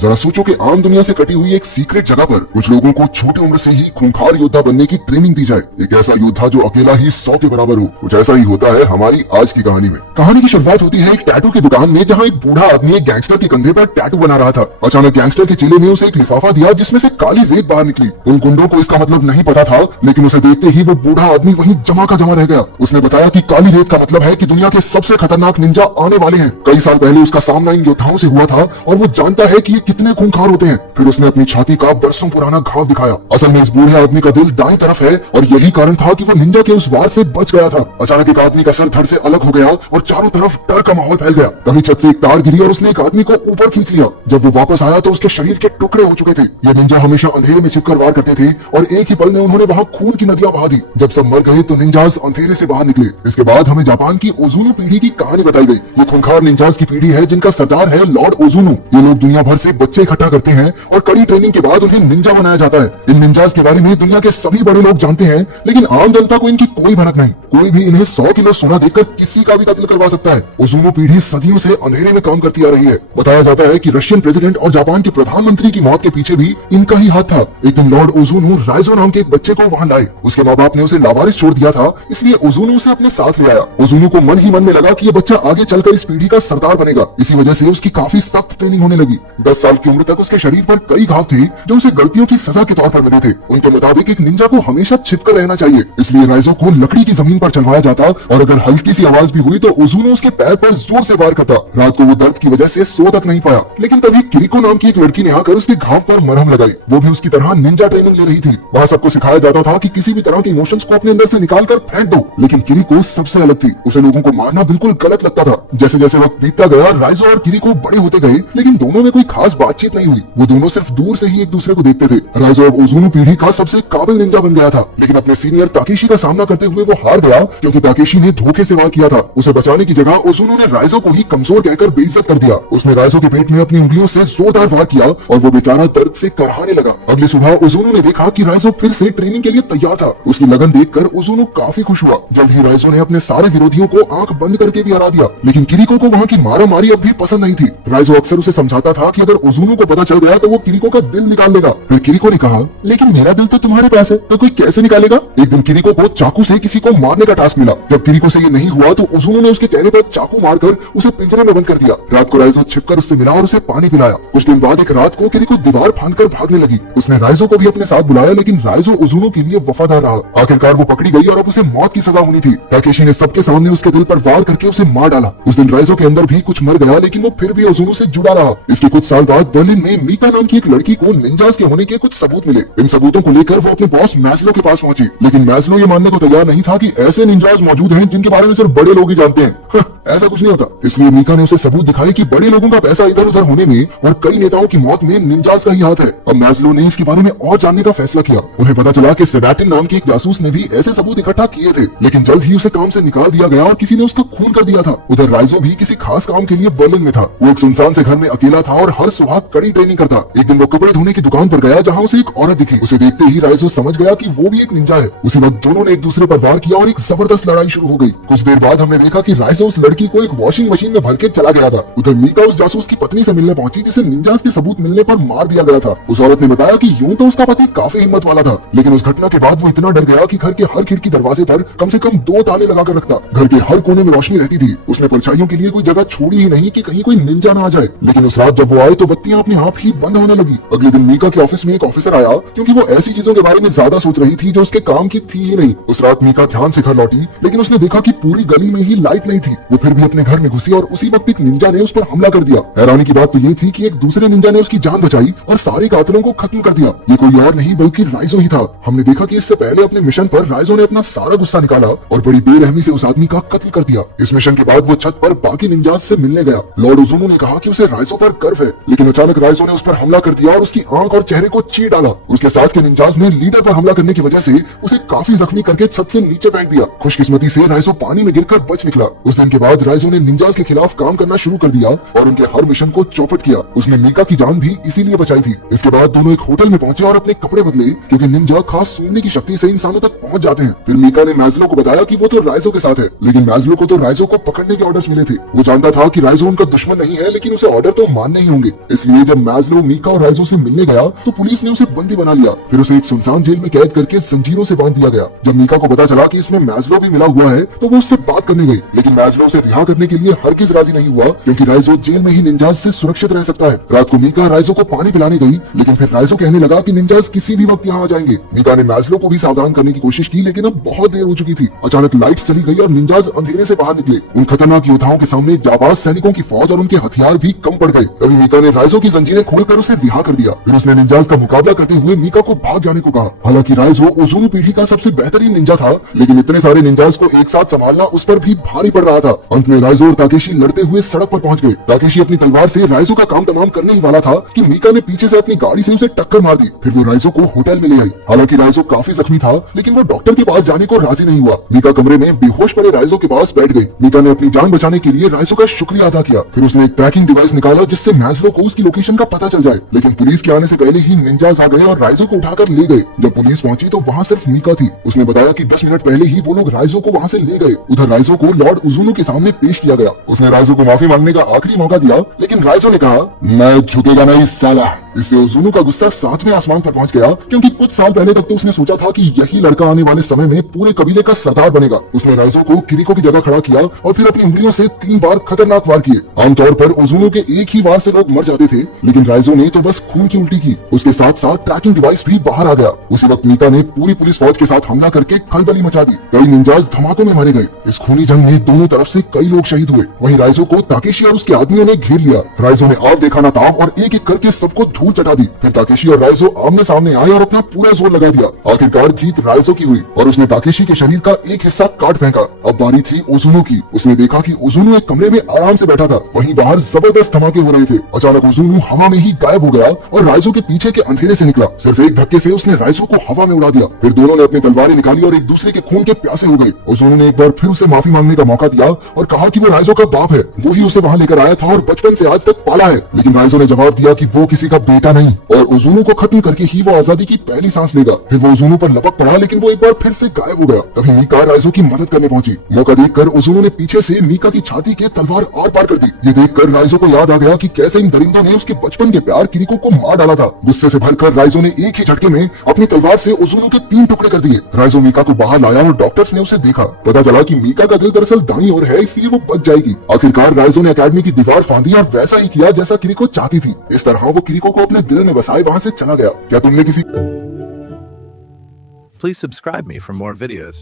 जरा सोचो कि आम दुनिया से कटी हुई एक सीक्रेट जगह पर कुछ लोगों को छोटी उम्र से ही खूंखार योद्धा बनने की ट्रेनिंग दी जाए। एक ऐसा योद्धा जो अकेला ही 100 के बराबर हो। कुछ ऐसा ही होता है हमारी आज की कहानी में। कहानी की शुरुआत होती है एक टैटू की दुकान में, जहाँ एक बूढ़ा आदमी एक गैंगस्टर के कंधे पर टैटू बना रहा था। अचानक गैंगस्टर के चेले ने उसे एक लिफाफा दिया जिसमें से काली रेत बाहर निकली। उन गुंडों को इसका मतलब नहीं पता था, लेकिन उसे देखते ही वो बूढ़ा आदमी वहीं जमा का जमा रह गया। उसने बताया कि काली रेत का मतलब है कि दुनिया के सबसे खतरनाक निंजा आने वाले हैं। कई साल पहले उसका सामना इन योद्धाओं से हुआ था और वो जानता है कि ये कितने खूंखार होते हैं। फिर उसने अपनी छाती का बरसों पुराना घाव दिखाया। असल में इस बूढ़े आदमी का दिल दाईं तरफ है और यही कारण था कि वो निंजा के उस वार से बच गया था। अचानक एक आदमी का सर धड़ से अलग हो गया और चारों तरफ डर का माहौल फैल गया। तभी छत से एक तार गिरी और उसने एक आदमी को ऊपर खींच लिया। जब वो वापस आया तो उसके शरीर के टुकड़े हो चुके थे। ये निंजा हमेशा अंधेरे में छिपकर वार करते थे और एक ही पल में उन्होंने वहाँ खून की नदियां बहा दी। जब सब मर गए तो निंजास अंधेरे से बाहर निकले। इसके बाद हमें जापान की ओजुनु पीढ़ी की कहानी बताई गई। ये खूंखार निंजास की पीढ़ी है जिनका सरदार है लॉर्ड ओजुनु। ये लोग दुनिया भर से बच्चे इकट्ठा करते हैं और कड़ी ट्रेनिंग के बाद उन्हें निंजा बनाया जाता है। इन निंजास के बारे में दुनिया के सभी बड़े लोग जानते हैं, लेकिन आम जनता को इनकी कोई भनक नहीं। कोई भी इन्हें 100 किलो सोना देकर किसी का भी कत्ल करवा सकता है। ओजुनु पीढ़ी सदियों से अंधेरे में काम करती आ रही है। बताया जाता है कि रशियन प्रेसिडेंट और जापान के प्रधानमंत्री की मौत के पीछे भी इनका ही हाथ था। एक दिन लॉर्ड ओजुनु राइजो नाम के एक बच्चे को वहाँ लाए। उसके माँ बाप ने उसे लावारिस छोड़ दिया था, इसलिए ओजुनु उसे अपने साथ ले आया। ओजुनु को मन ही मन में लगा कि ये बच्चा आगे चलकर इस पीढ़ी का सरदार बनेगा। इसी वजह से उसकी काफी सख्त ट्रेनिंग होने लगी। 10 साल की उम्र तक उसके शरीर पर कई घाव थे जो उसे गलतियों की सजा के तौर पर मिले थे। उनके मुताबिक एक निंजा को हमेशा छिपकर रहना चाहिए, इसलिए राइजो को लकड़ी की जमीन पर चलवाया जाता और अगर हल्की सी आवाज भी हुई तो ओजुनु उसके पैर पर जोर से वार करता। रात को वो दर्द की वजह से सो तक नहीं पाया, लेकिन तभी किरिको नाम की एक लड़की ने आकर उसके घाव पर मरहम लगाई। वो भी उसकी तरह निंजा ट्रेनिंग ले रही थी। वहाँ सबको सिखाया जाता था कि किसी भी तरह के इमोशंस को अपने अंदर से निकाल कर फेंक दो, लेकिन किरिको सबसे अलग थी। उसे लोगों को मारना बिल्कुल गलत लगता था। जैसे जैसे वक्त बीतता गया राइजो और किरिको बड़े होते गए, लेकिन दोनों में कोई खास बातचीत नहीं हुई। वो दोनों सिर्फ दूर से ही एक दूसरे को देखते थे। राइजो अब ओजुनु पीढ़ी का सबसे काबिल निंजा बन गया था, लेकिन अपने सीनियर ताकेशी का सामना करते हुए वो हार गया क्योंकि ताकेशी ने धोखे से वार किया था। उसे बचाने की जगह ओजुनु ने राइजो को ही कमजोर कहकर बेइज्जत कर दिया। उसने राइजो के पेट में अपनी उंगलियों से जोरदार वार किया और वो बेचारा दर्द से करहाने लगा। अगली सुबह ओजुनु ने देखा कि राइजो फिर से ट्रेनिंग के लिए तैयार था। उसकी लगन देखकर ओजुनु काफी खुश हुआ। जल्द ही राइजो ने अपने सारे विरोधियों को आंख बंद करके भी हरा दिया, लेकिन किरिको को वहाँ की मारामारी अब भी पसंद नहीं थी। राइजो अक्सर उसे समझाता था कि अगर ओजुनु को पता चल गया तो वो किरिको का दिल निकाल लेगा। फिर किरिको ने कहा, लेकिन मेरा दिल तो तुम्हारे पास है, तो कोई कैसे निकालेगा? एक दिन किरिको को चाकू से किसी को मारने का टास्क मिला। जब किरिको से ये नहीं हुआ तो ओजुनु ने उसके चेहरे पर चाकू मारकर उसे पिंजरे में बंद कर दिया। रात को राइजो छिपकर उससे मिला और उसे पानी पिलाया। कुछ दिन बाद एक रात को किरिको दीवार फांदकर भागने लगी। उसने राइजो को भी अपने साथ बुलाया, लेकिन राइजो ओजुनु के लिए वफादार रहा। आखिरकार वो पकड़ी गई और अब उसे मौत की सजा होनी थी। ताकेशी ने सबके सामने उसके दिल पर वार करके उसे मार डाला। उस दिन राइजो के अंदर भी कुछ मर गया, लेकिन वो फिर भी ओजुनु से जुड़ा रहा। इसके कुछ साल बाद बर्लिन में मीका नाम की एक लड़की को निंजास के होने के कुछ सबूत मिले। इन सबूतों को लेकर वो अपने बॉस मैस्लो के पास पहुंची, लेकिन मैस्लो ये मानने को तैयार नहीं था कि ऐसे निंजास मौजूद हैं जिनके बारे में सिर्फ बड़े लोग ही जानते हैं। ऐसा कुछ नहीं होता। इसलिए मीका ने उसे सबूत दिखाए कि बड़े लोगों का पैसा इधर उधर होने में और कई नेताओं की मौत में निंजास का ही हाथ है। अब मैस्लो ने इसके बारे में और जानने का फैसला किया। उन्हें पता चला कि सेबैस्टियन नाम के एक जासूस ने भी ऐसे सबूत इकट्ठा किए थे, लेकिन जल्द ही उसे काम से निकाल दिया गया और किसी ने उसका खून कर दिया था। उधर राइजो भी किसी खास काम के लिए बर्लिन में था। वो एक सुनसान से घर में अकेला था और हर सुबह कड़ी ट्रेनिंग करता। एक दिन वो कपड़े धोने की दुकान पर गया, जहाँ उसे एक औरत दिखी। उसे देखते ही राइजो समझ गया कि वो भी एक निंजा है। उसी वक्त दोनों ने एक दूसरे पर वार किया और एक जबरदस्त लड़ाई शुरू हो गई। कुछ देर बाद हमने देखा कि राइजो उस लड़की को एक वॉशिंग मशीन में भर के चला गया था। उधर मीका उस जासूस की पत्नी से मिलने पहुंची जिसे निंजास के सबूत मिलने पर मार दिया गया था। उस औरत ने बताया कि यूं तो उसका पति काफी हिम्मत वाला था, लेकिन उस घटना के बाद वो इतना डर गया कि घर के हर खिड़की दरवाजे पर कम से कम 2 ताले लगाकर रखता। घर के हर कोने में रोशनी रहती थी। उसने परछाइयों के लिए कोई जगह छोड़ी ही नहीं कि कहीं कोई निंजा ना आ जाए। लेकिन उस रात जब वो आए तो बत्तियां अपने आप ही बंद होने लगी। अगले दिन मीका के ऑफिस में एक ऑफिसर आया, क्योंकि वो ऐसी चीजों के बारे में ज्यादा सोच रही थी जो उसके काम की थी ही नहीं। उस रात मीका ध्यान से घर लौटी, लेकिन उसने देखा कि पूरी गली में ही लाइट नहीं थी। वो फिर भी अपने घर में घुसी और उसी वक्त एक निंजा ने उस पर हमला कर दिया। हैरानी की बात तो ये थी कि एक दूसरे निंजा ने उसकी जान बचाई और सारे कातिलों को खत्म कर दिया। ये कोई और नहीं बल्कि राइजो ही था। हमने देखा कि इससे पहले अपने मिशन पर राइजो ने अपना सारा गुस्सा निकाला और बड़ी बेरहमी से उस आदमी का कत्ल कर दिया। इस मिशन के बाद वो छत पर बाकी निंजास से मिलने गया। लॉर्ड ओजुनु ने कहा कि उसे राइजो पर गर्व है, लेकिन अचानक राइजो ने उस पर हमला कर दिया और उसकी आंख और चेहरे को चीर डाला। उसके साथ के निंजास ने लीडर पर हमला करने की वजह से उसे काफी जख्मी करके छत से नीचे फेंक दिया। खुशकिस्मती से राइजो पानी में गिरकर बच निकला। उस दिन के बाद राइजो ने निंजास के खिलाफ काम करना शुरू कर दिया और उनके हर मिशन को चौपट किया। उसने मीका की जान भी इसीलिए बचाई थी। इसके बाद दोनों एक होटल में पहुंचे और अपने कपड़े बदले, क्योंकि निंजा खास सूंघने की शक्ति से इंसानों तक पहुंच जाते हैं। फिर मीका ने मैस्लो को बताया कि वो तो राइजो के साथ है, लेकिन मैस्लो को तो राइजो को पकड़ने के ऑर्डर्स मिले थे। वो जानता था कि राइजो उनका दुश्मन नहीं है, लेकिन उसे ऑर्डर तो मानने ही होंगे। इसलिए जब मैज्लो मीका और राइजो से मिलने गया तो पुलिस ने उसे बंदी बना लिया। फिर उसे एक सुनसान जेल में कैद करके जंजीरों से बांध दिया गया। जब मीका को पता चला कि इसमें मैज्लो भी मिला हुआ है तो वो उससे बात करने गई, लेकिन मैज्लो उसे रिहा करने के लिए हरगिज राजी नहीं हुआ, क्योंकि राइजो जेल में ही निंजाज से सुरक्षित रह सकता है। रात को मीका राइजो को पानी पिलाने गई, लेकिन फिर राइजो कहने लगा कि निंजाज किसी भी वक्त यहाँ आ जाएंगे। मीका ने मैज्लो को भी सावधान करने की कोशिश की, लेकिन अब बहुत देर हो चुकी थी। अचानक लाइट्स चली गई और निंजाज अंधेरे से बाहर निकले। उन खतरनाक योद्धाओं के सामने जाबाज सैनिकों की फौज और उनके हथियार भी कम पड़ गए। तभी मीका ने राइजो की जंजीरें खोलकर उसे रिहा कर दिया। फिर उसने निंजाज का मुकाबला करते हुए मीका को भाग जाने को कहा। हालांकि राइजो ओज़ोनो पीढ़ी का सबसे बेहतरीन निंजा था, लेकिन इतने सारे निंजाज को एक साथ संभालना उस पर भी भारी पड़ रहा था। अंत में राइजो और ताकेशी लड़ते हुए सड़क पर पहुंच गए। ताकेशी अपनी तलवार से राइजो का काम तमाम करने ही वाला था कि मीका ने पीछे से अपनी गाड़ी से उसे टक्कर मार दी। फिर वो राइजो को होटल में ले आई। हालांकि राइजो काफी जख्मी था, लेकिन वो डॉक्टर के पास जाने को राजी नहीं हुआ। मीका कमरे में बेहोश पड़े राइजो के पास बैठ गई। मीका ने अपनी जान बचाने के लिए राइजो का शुक्रिया अदा किया। फिर उसने एक ट्रैकिंग डिवाइस निकाला जिससे मैज्लो को उसकी लोकेशन का पता चल जाए, लेकिन पुलिस के आने से पहले ही निंजाज आ गए और राइजो को उठाकर ले गए। जब पुलिस पहुंची तो वहाँ सिर्फ मीका थी। उसने बताया कि 10 मिनट पहले ही वो लोग राइजो को वहाँ से ले गए। उधर राइजो को लॉर्ड ओज़ोनो के सामने पेश किया गया। उसने राइजो को माफी मांगने का आखिरी मौका दिया, लेकिन राइजो ने कहा, मैं झुकेगा नहीं साला। इससे ओज़ोनो का गुस्सा 7वें आसमान पर पहुंच गया, क्योंकि कुछ साल पहले तक तो उसने सोचा था कि यही लड़का आने वाले समय में पूरे कबीले का सरदार बनेगा। उसने राइजो को किरिको की जगह खड़ा किया और फिर अपनी उंगलियों से 3 बार खतरनाक वार किए। आमतौर पर ओज़ोनो के एक ही वार से लोग मर जाते थे, लेकिन राइजो ने तो बस खून की उल्टी की। उसके साथ साथ ट्रैकिंग डिवाइस भी बाहर आ गया। उसी वक्त मीका ने पूरी पुलिस फौज के साथ हमला करके खलबली मचा दी। कई निंजाज धमाकों में मारे गए। इस खूनी जंग में दोनों तरफ से कई लोग शहीद हुए। वहीं राइजो को ताकेशी और उसके आदमियों ने घेर लिया। राइजो ने आव देखा ना ताव और एक एक करके सबको धूल चटा दी। फिर ताकेशी और राइजो आमने सामने आए और अपना पूरा जोर लगा दिया। आखिरकार जीत राइजो की हुई और उसने ताकेशी के शरीर का एक हिस्सा काट फेंका। अब बारी थी ओज़ोनो की। उसने देखा कि ओज़ोनो एक कमरे में आराम से बैठा था, वहीं बाहर जबरदस्त धमाके हो रहे थे। अचानक ओज़ोनो हवा में ही गायब हो गया और राइजो के पीछे के अंधेरे से निकला। सिर्फ एक धक्के से उसने राइजो को हवा में उड़ा दिया। फिर दोनों ने अपनी तलवारें निकाली और एक दूसरे के खून के प्यासे हो गए। ओज़ोनो ने एक बार फिर उसे माफी मांगने का मौका दिया और कहा कि वो राइजो का बाप है, वो ही उसे वहाँ लेकर आया था और बचपन से आज तक पाला है। लेकिन राइजो ने जवाब दिया कि वो किसी का बेटा नहीं और ओज़ोनो को खत्म करके ही वो आजादी की पहली सांस लेगा। फिर वो ओज़ोनो पर लपक पड़ा, लेकिन वो एक बार फिर से गायब हो गया। तभी मीका राइजो की मदद करने पहुंची। मौका देखकर ओज़ोनो ने पीछे से मीका की छाती के तलवार आर पार कर दी। ये देखकर राइजो को याद आ गया कि कैसे इन दरिंदों ने उसके बचपन के प्यार किरिको को मार डाला था। गुस्से से भरकर राइजो ने एक ही झटके में अपनी तलवार से ओज़ोनो के 3 टुकड़े कर दिए। राइजो मीका को बाहर लाया और डॉक्टर्स ने उसे देखा। पता चला कि मीका का दिल दरअसल दाईं ओर है, इसलिए वो बच जाएगी। आखिरकार राइजो ने अकेडमी की दीवार फांदी और वैसा ही किया जैसा किरिको चाहती थी। इस तरह वो किरिको को अपने दिल में बसाए वहाँ से चला गया। क्या तुमने किसी Please subscribe me for more videos.